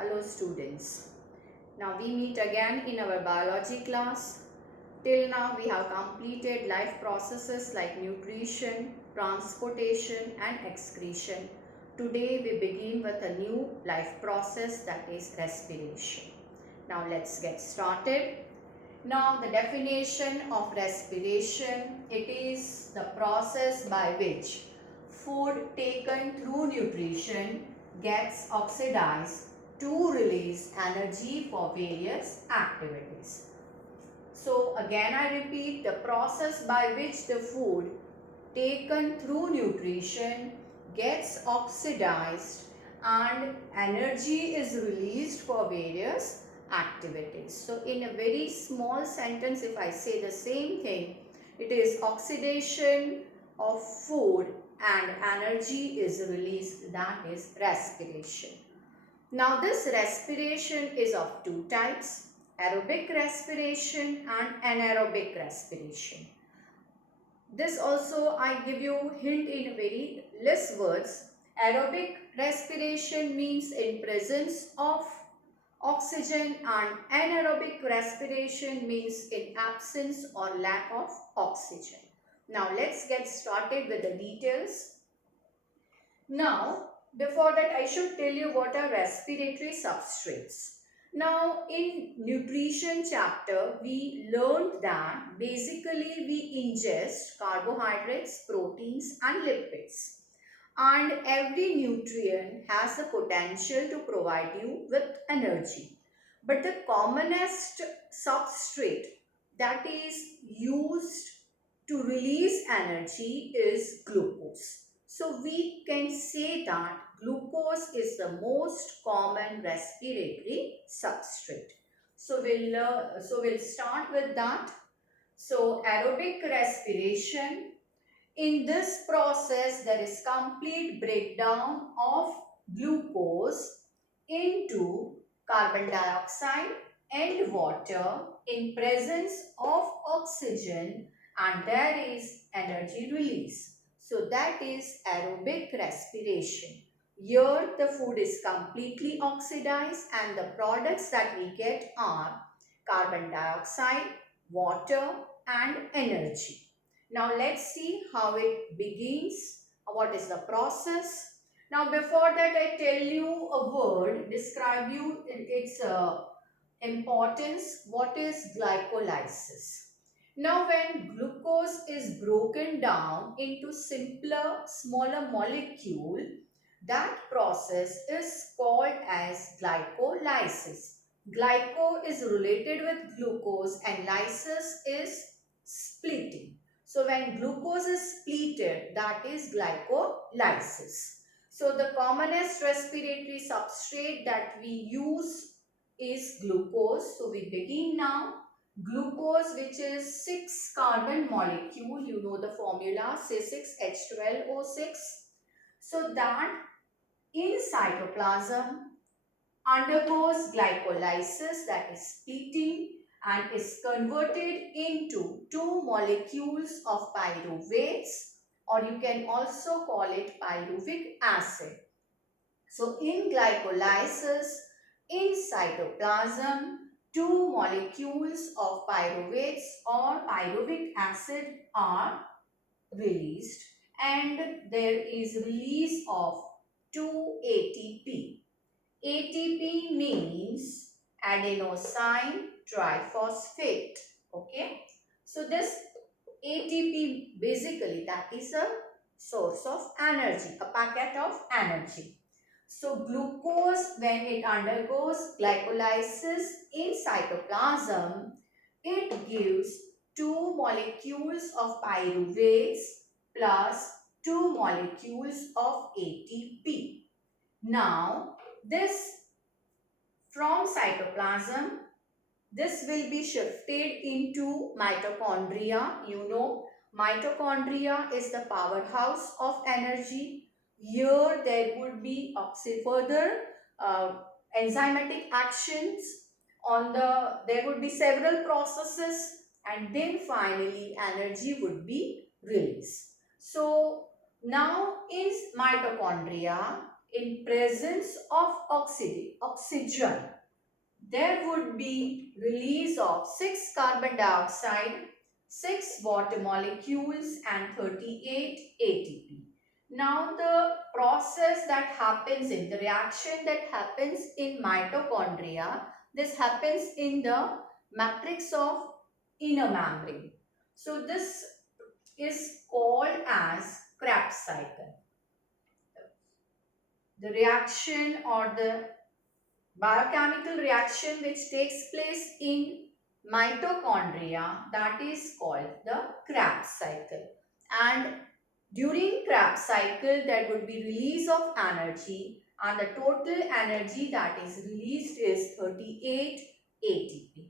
Hello students. Now we meet again in our biology class. Till now we have completed life processes like nutrition, transportation and excretion. Today we begin with a new life process, that is respiration. Now let's get started. Now the definition of respiration, it is the process by which food taken through nutrition gets oxidized to release energy for various activities. So again I repeat, the process by which the food taken through nutrition gets oxidized and energy is released for various activities. So in a very small sentence, if I say the same thing, it is oxidation of food and energy is released, that is respiration. Now this respiration is of two types, aerobic respiration and anaerobic respiration. This also I give you hint in very less words. Aerobic respiration means in presence of oxygen and anaerobic respiration means in absence or lack of oxygen. Now let's get started with the details. Now before that I should tell you what are respiratory substrates. Now in nutrition chapter we learned that basically we ingest carbohydrates, proteins and lipids, and every nutrient has the potential to provide you with energy. But the commonest substrate that is used to release energy is glucose. So we can say that glucose is the most common respiratory substrate. So we'll start with that. So aerobic respiration, in this process there is complete breakdown of glucose into carbon dioxide and water in presence of oxygen, and there is energy release. So that is aerobic respiration. Here the food is completely oxidized and the products that we get are carbon dioxide, water and energy. Now let's see how it begins, what is the process. Now before that I tell you a word, describe you its importance. What is glycolysis? Now when glucose is broken down into simpler, smaller molecule, that process is called as glycolysis. Glyco is related with glucose and lysis is splitting. So when glucose is splitted, that is glycolysis. So the commonest respiratory substrate that we use is glucose. So we begin now. Glucose, which is 6 carbon molecule, you know the formula, C6H12O6. So that in cytoplasm undergoes glycolysis, that is splitting, and is converted into 2 molecules of pyruvates, or you can also call it pyruvic acid. So in glycolysis, in cytoplasm, 2 molecules of pyruvates or pyruvic acid are released, and there is release of 2 ATP. ATP means adenosine triphosphate. Okay. So this ATP basically that is a source of energy, a packet of energy. So glucose, when it undergoes glycolysis in cytoplasm, it gives 2 molecules of pyruvates plus 2 molecules of ATP. Now this from cytoplasm, this will be shifted into mitochondria. You know, mitochondria is the powerhouse of energy. Here there would be further enzymatic actions on there would be several processes, and then finally energy would be released. So now in mitochondria, in presence of oxygen, there would be release of 6 carbon dioxide, 6 water molecules and 38 ATP. Now the process that happens in the reaction that happens in mitochondria, this happens in the matrix of inner membrane. So this is called as Krebs cycle. The reaction or the biochemical reaction which takes place in mitochondria, that is called the Krebs cycle. And during Krebs cycle there would be release of energy, and the total energy that is released is 38 ATP.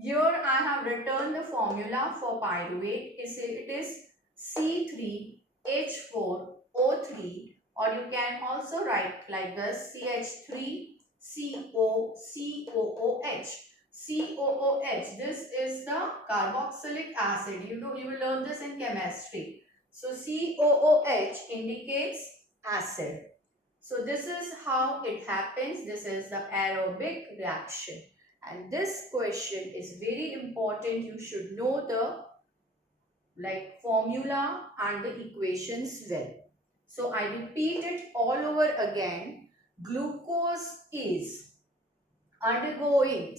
Here I have written the formula for pyruvate. It is C3H4O3, or you can also write like this, CH3COCOOH. COOH, this is the carboxylic acid. You know, you will learn this in chemistry. So COOH indicates acid. So this is how it happens. This is the aerobic reaction. And this question is very important. You should know the formula and the equations well. So I repeat it all over again. Glucose is undergoing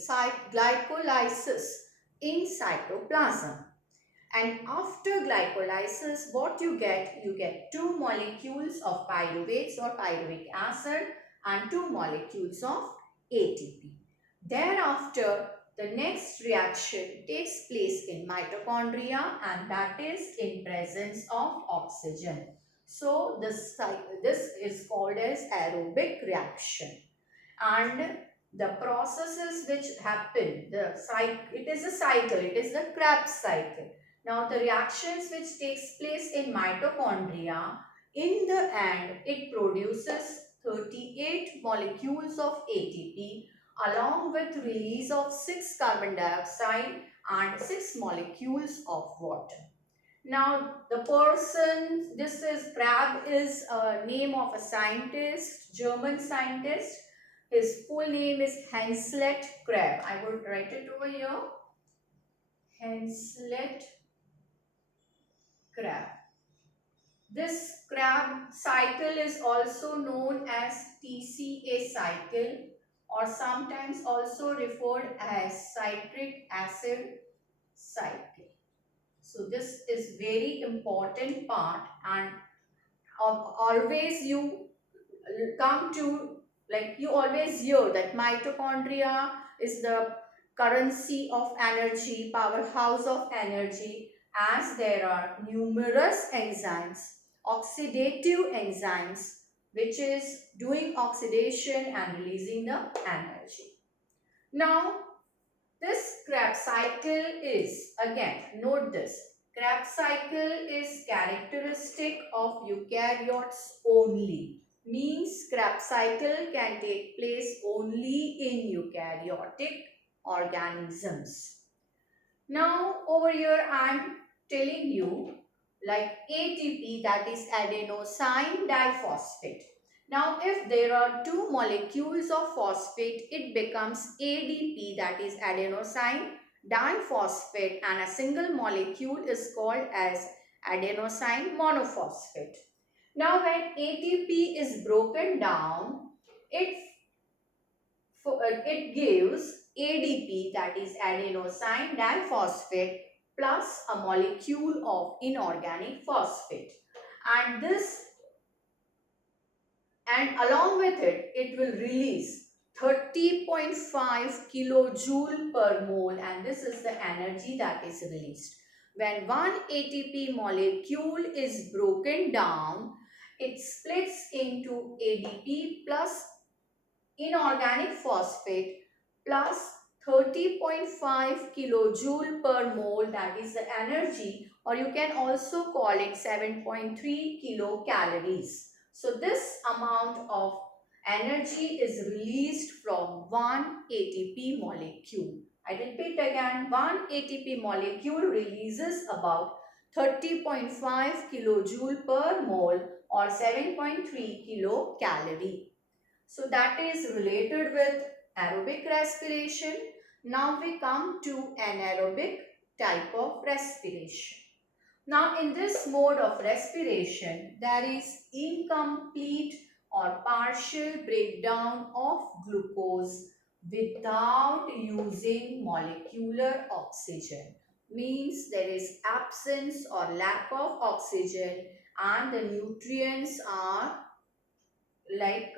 glycolysis in cytoplasm. And after glycolysis, what you get? You get 2 molecules of pyruvates or pyruvic acid and 2 molecules of ATP. Thereafter, the next reaction takes place in mitochondria, and that is in presence of oxygen. So this is called as aerobic reaction. And the processes which happen, it is a cycle, it is the Krebs cycle. Now the reactions which takes place in mitochondria, in the end it produces 38 molecules of ATP along with release of 6 carbon dioxide and 6 molecules of water. Now the person, Krebs is a name of a scientist, German scientist. His full name is Henselt Krebs. I would write it over here. Henselt Krebs. This Krebs cycle is also known as TCA cycle, or sometimes also referred as citric acid cycle. So this is very important part, and always you come to, you always hear that mitochondria is the currency of energy, powerhouse of energy, as there are numerous enzymes, oxidative enzymes, which is doing oxidation and releasing the energy. Now this Krebs cycle is, again note this, Krebs cycle is characteristic of eukaryotes only. Means Krebs cycle can take place only in eukaryotic organisms. Now over here I am telling you ATP, that is adenosine diphosphate. Now if there are 2 molecules of phosphate, it becomes ADP, that is adenosine diphosphate, and a single molecule is called as adenosine monophosphate. Now when ATP is broken down, it gives ADP, that is adenosine diphosphate, plus a molecule of inorganic phosphate, and along with it, it will release 30.5 kilojoule per mole, and this is the energy that is released. When one ATP molecule is broken down, it splits into ADP plus inorganic phosphate plus 30.5 kilojoule per mole, that is the energy, or you can also call it 7.3 kilocalories. So this amount of energy is released from one ATP molecule. I repeat again, one ATP molecule releases about 30.5 kilojoule per mole or 7.3 kilocalorie. So that is related with aerobic respiration. Now we come to anaerobic type of respiration. Now in this mode of respiration, there is incomplete or partial breakdown of glucose without using molecular oxygen. Means there is absence or lack of oxygen and the nutrients are like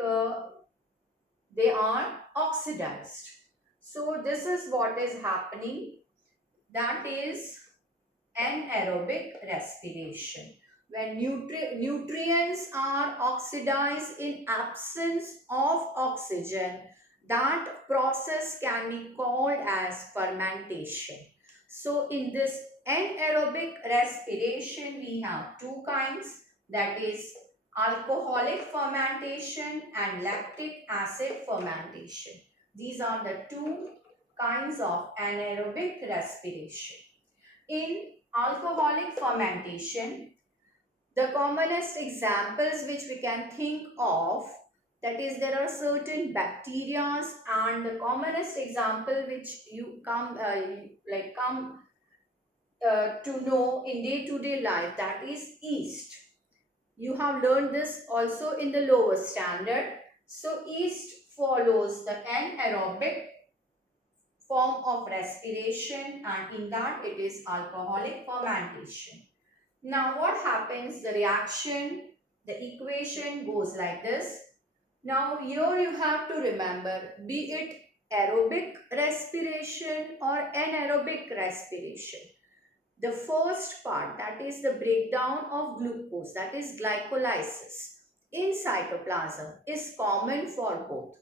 they are oxidized. So this is what is happening. That is anaerobic respiration. When nutrients are oxidized in absence of oxygen, that process can be called as fermentation. So in this anaerobic respiration, we have two kinds, that is alcoholic fermentation and lactic acid fermentation. These are the two kinds of anaerobic respiration. In alcoholic fermentation, the commonest examples which we can think of, that is there are certain bacteria, and the commonest example which you come to know in day-to-day life, that is yeast. You have learned this also in the lower standard. So yeast follows the anaerobic form of respiration, and in that it is alcoholic fermentation. Now what happens, the reaction, the equation goes like this. Now here you have to remember, be it aerobic respiration or anaerobic respiration, the first part, that is the breakdown of glucose, that is glycolysis in cytoplasm, is common for both.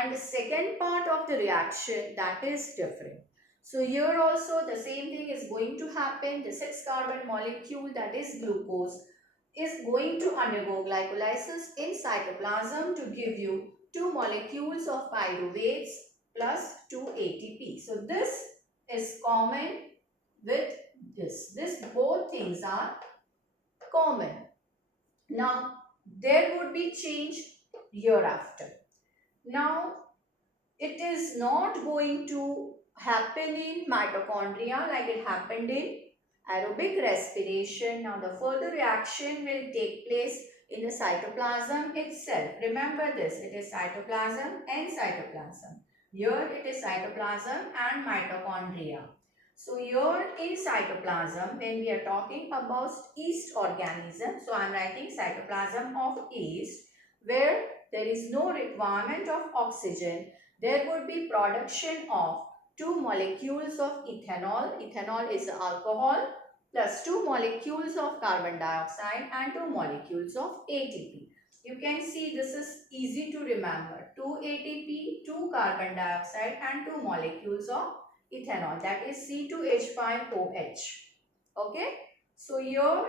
And the second part of the reaction, that is different. So here also the same thing is going to happen. The 6-carbon molecule, that is glucose, is going to undergo glycolysis in cytoplasm to give you 2 molecules of pyruvates plus 2 ATP. So this is common with this. Both things are common. Now there would be change hereafter. Now it is not going to happen in mitochondria like it happened in aerobic respiration. Now the further reaction will take place in the cytoplasm itself. Remember this, it is cytoplasm and cytoplasm. Here it is cytoplasm and mitochondria. So here in cytoplasm, when we are talking about yeast organism, so I am writing cytoplasm of yeast, where there is no requirement of oxygen, there would be production of 2 molecules of ethanol. Ethanol is alcohol, plus 2 molecules of carbon dioxide and 2 molecules of ATP. You can see this is easy to remember. 2 ATP, 2 carbon dioxide and 2 molecules of ethanol, that is C2H5OH. Okay. So here,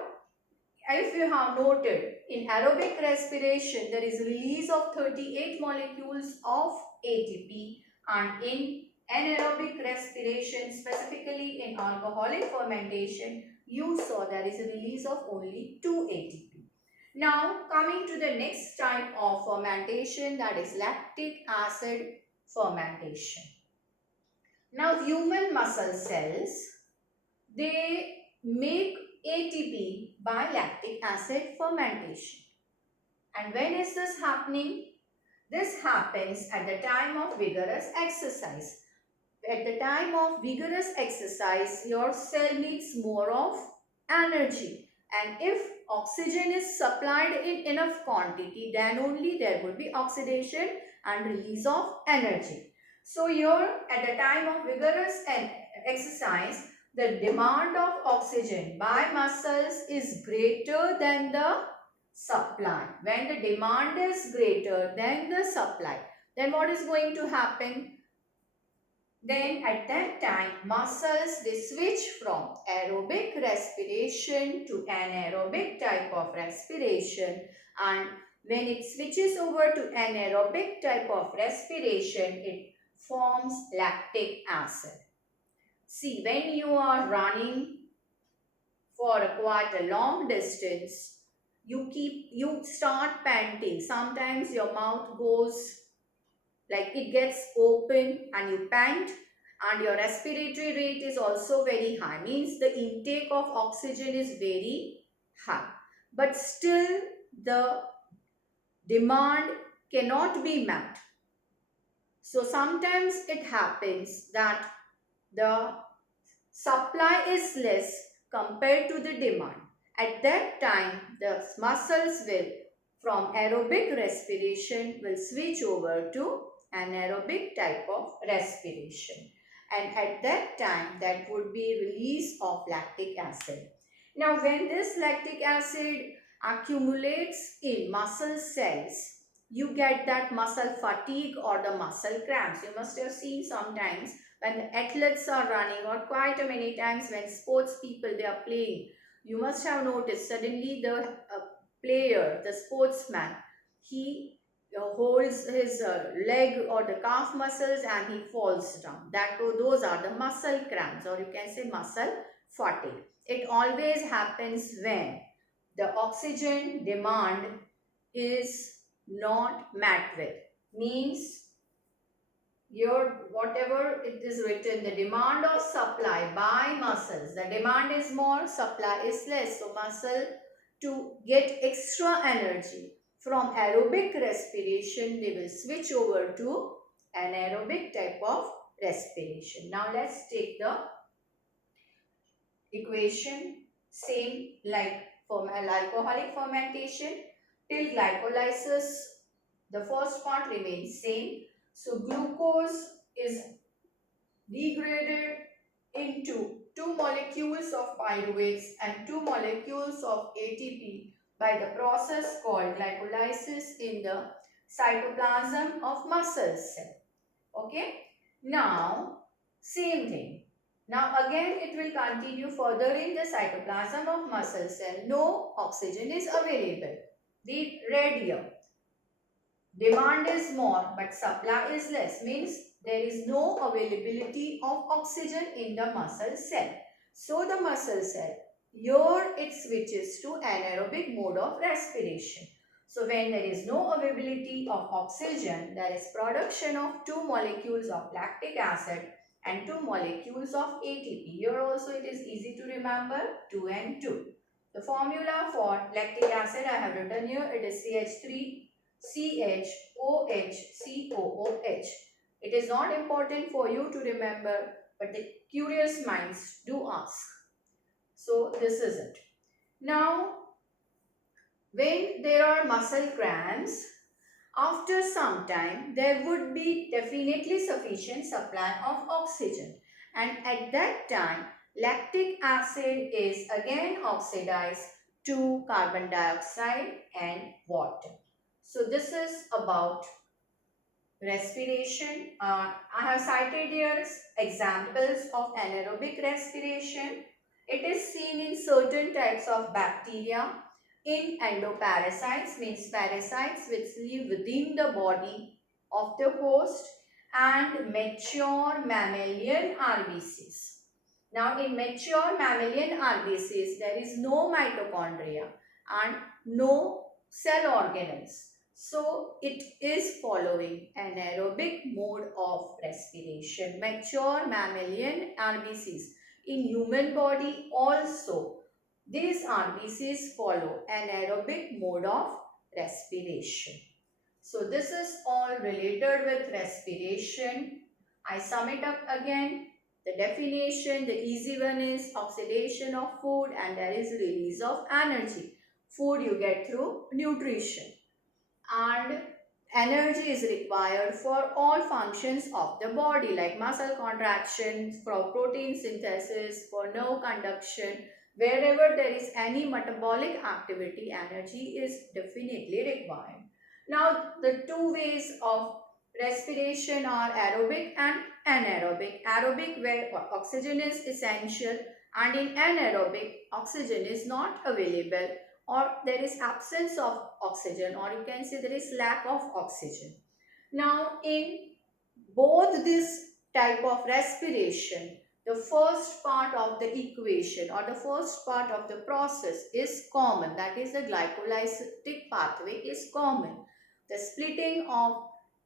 if you have noted, in aerobic respiration there is release of 38 molecules of ATP, and in anaerobic respiration, specifically in alcoholic fermentation, you saw there is a release of only 2 ATP. Now coming to the next type of fermentation, that is lactic acid fermentation. Now human muscle cells, they make ATP by lactic acid fermentation. And when is this happening? This happens at the time of vigorous exercise. At the time of vigorous exercise, your cell needs more of energy. And if oxygen is supplied in enough quantity, then only there will be oxidation and release of energy. So here at the time of vigorous exercise, the demand of oxygen by muscles is greater than the supply. When the demand is greater than the supply, then what is going to happen? Then at that time, muscles, they switch from aerobic respiration to anaerobic type of respiration, and when it switches over to anaerobic type of respiration, it forms lactic acid. See, when you are running for quite a long distance, you start panting. Sometimes your mouth goes like it gets open and you pant, and your respiratory rate is also very high, means the intake of oxygen is very high, but still the demand cannot be met. So sometimes it happens that the supply is less compared to the demand. At that time, the muscles will, from aerobic respiration, will switch over to anaerobic type of respiration. And at that time, that would be release of lactic acid. Now, when this lactic acid accumulates in muscle cells, you get that muscle fatigue or the muscle cramps. You must have seen sometimes when the athletes are running, or quite many times when sports people they are playing, you must have noticed suddenly the player, the sportsman, he holds his leg or the calf muscles and he falls down. Those are the muscle cramps, or you can say muscle fatigue. It always happens when the oxygen demand is not met with, means your whatever it is written, the demand of supply by muscles, the demand is more, supply is less. So muscle, to get extra energy from aerobic respiration, they will switch over to anaerobic type of respiration. Now let's take the equation, same like for alcoholic fermentation. Till glycolysis, the first part remains same. So glucose is degraded into two molecules of pyruvates and two molecules of ATP by the process called glycolysis in the cytoplasm of muscle cell. Okay. Now, same thing. Now again it will continue further in the cytoplasm of muscle cell. No oxygen is available. The red here. Demand is more but supply is less, means there is no availability of oxygen in the muscle cell. So the muscle cell, here it switches to anaerobic mode of respiration. So when there is no availability of oxygen, there is production of two molecules of lactic acid and two molecules of ATP. Here also it is easy to remember, 2 and 2. The formula for lactic acid I have written here, it is CH3 CHOHCOOH. It is not important for you to remember, but the curious minds do ask. So this is it. Now, when there are muscle cramps, after some time, there would be definitely sufficient supply of oxygen. And at that time, lactic acid is again oxidized to carbon dioxide and water. So this is about respiration. I have cited here examples of anaerobic respiration. It is seen in certain types of bacteria, in endoparasites, means parasites which live within the body of the host, and mature mammalian RBCs. Now in mature mammalian RBCs, there is no mitochondria and no cell organelles. So it is following anaerobic mode of respiration. Mature mammalian RBCs. In human body also, these RBCs follow anaerobic mode of respiration. So this is all related with respiration. I sum it up again. The definition, the easy one is oxidation of food and there is release of energy. Food you get through nutrition, and energy is required for all functions of the body like muscle contraction, for protein synthesis, for nerve conduction. Wherever there is any metabolic activity, energy is definitely required. Now the two ways of respiration are aerobic and anaerobic. Aerobic, where oxygen is essential, and in anaerobic oxygen is not available, or there is absence of oxygen, or you can say there is lack of oxygen. Now in both this type of respiration, the first part of the equation or the first part of the process is common. That is, the glycolytic pathway is common. The splitting of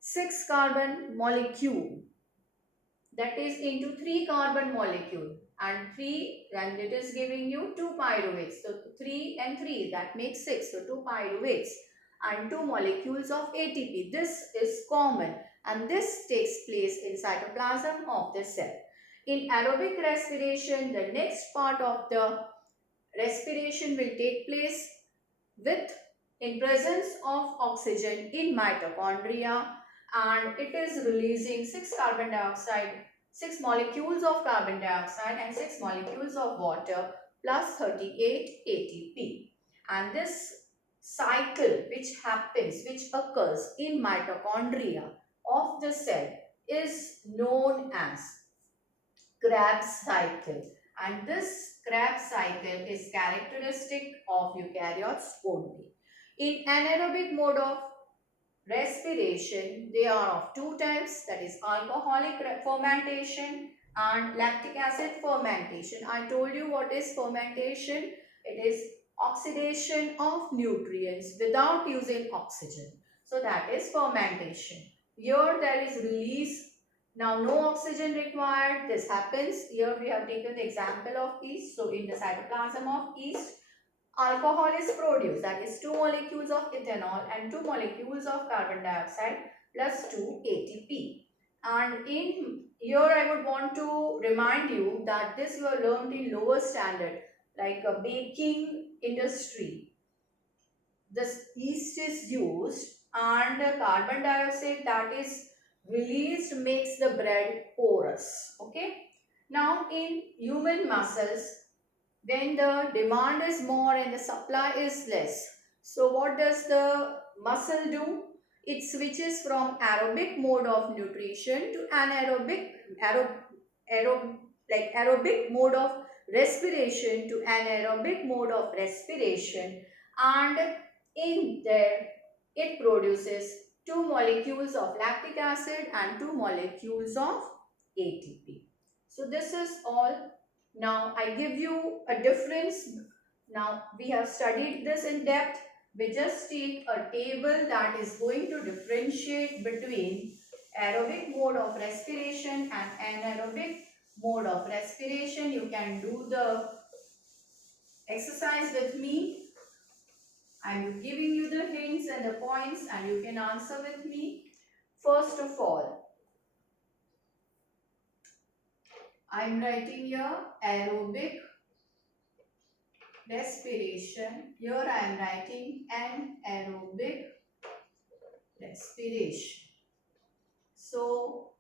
6 carbon molecule, that is into 3 carbon molecule, and 3, and it is giving you 2 pyruvates. So 3 and 3, that makes 6. So 2 pyruvates and 2 molecules of ATP. This is common, and this takes place in cytoplasm of the cell. In aerobic respiration, the next part of the respiration will take place with in presence of oxygen in mitochondria, and it is releasing 6 carbon dioxide, 6 molecules of carbon dioxide and 6 molecules of water plus 38 ATP. And this cycle which occurs in mitochondria of the cell is known as Krebs cycle, and this Krebs cycle is characteristic of eukaryotes only. In anaerobic mode of respiration, they are of two types, that is alcoholic fermentation and lactic acid fermentation. I told you what is fermentation. It is oxidation of nutrients without using oxygen. So that is fermentation. Here there is release. Now no oxygen required. This happens. Here we have taken the example of yeast. So in the cytoplasm of yeast, alcohol is produced, that is 2 molecules of ethanol and 2 molecules of carbon dioxide plus 2 ATP. And in here I would want to remind you that this you have learned in lower standard, like a baking industry. This yeast is used and the carbon dioxide that is released makes the bread porous. Okay. Now in human muscles, when the demand is more and the supply is less, so what does the muscle do? It switches from aerobic mode of nutrition to anaerobic aerobic mode of respiration to anaerobic mode of respiration, and in there it produces 2 molecules of lactic acid and 2 molecules of ATP. So this is all. Now I give you a difference. Now we have studied this in depth. We just take a table that is going to differentiate between aerobic mode of respiration and anaerobic mode of respiration. You can do the exercise with me. I am giving you the hints and the points and you can answer with me. First of all, I am writing here aerobic respiration. Here I am writing anaerobic respiration. So,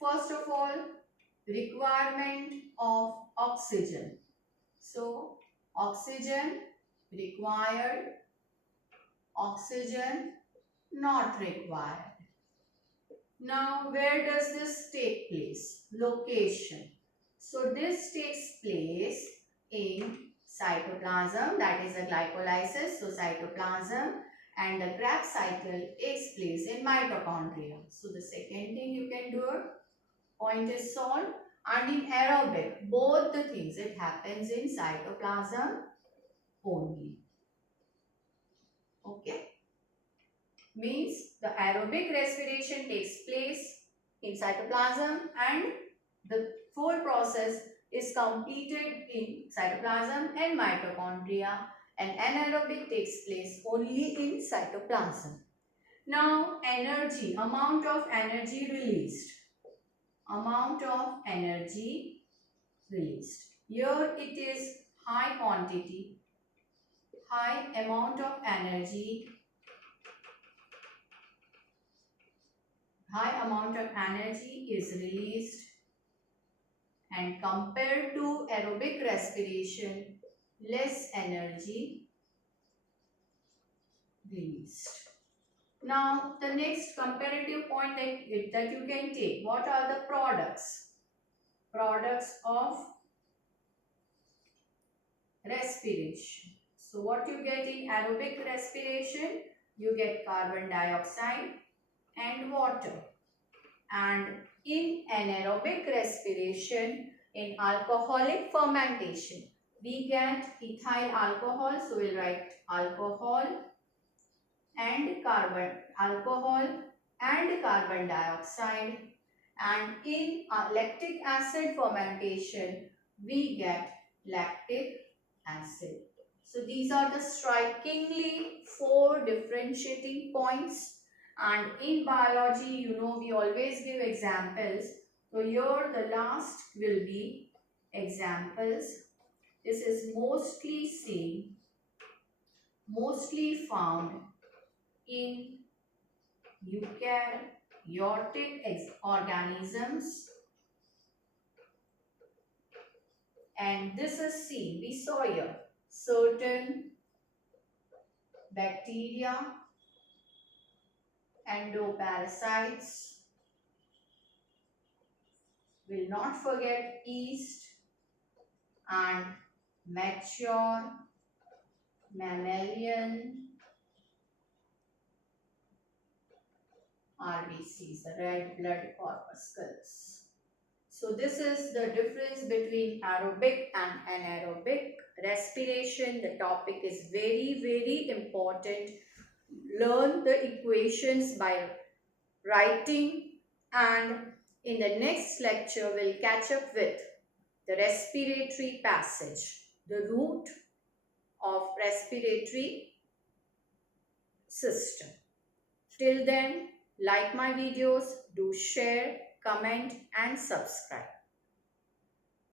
first of all, requirement of oxygen. So, oxygen required, oxygen not required. Now, where does this take place? Location. So, this takes place in cytoplasm, that is a glycolysis. So, cytoplasm, and the Krebs cycle takes place in mitochondria. So, the second thing you can do, point is solved. And in aerobic, both the things, it happens in cytoplasm only. Okay. Means the aerobic respiration takes place in cytoplasm and the whole process is completed in cytoplasm and mitochondria, and anaerobic takes place only in cytoplasm. Now energy, amount of energy released. Amount of energy released. Here it is high quantity, high amount of energy. High amount of energy is released, and compared to aerobic respiration, less energy released. Now, the next comparative point that you can take, what are the products? Products of respiration. So, what you get in aerobic respiration? You get carbon dioxide and water. And in anaerobic respiration, In alcoholic fermentation, we get ethyl alcohol, so we'll write alcohol and carbon dioxide. And in lactic acid fermentation, we get lactic acid. So these are the strikingly 4 differentiating points. And in biology, you know, we always give examples. So here the last will be examples. This is mostly found in eukaryotic organisms, and this is seen, we saw here, certain bacteria, endoparasites, will not forget yeast, and mature mammalian RBCs, red blood corpuscles. So this is the difference between aerobic and anaerobic respiration. The topic is very, very important. Learn the equations by writing, and in the next lecture we'll catch up with the respiratory passage, the root of respiratory system. Till then, like my videos, do share, comment and subscribe.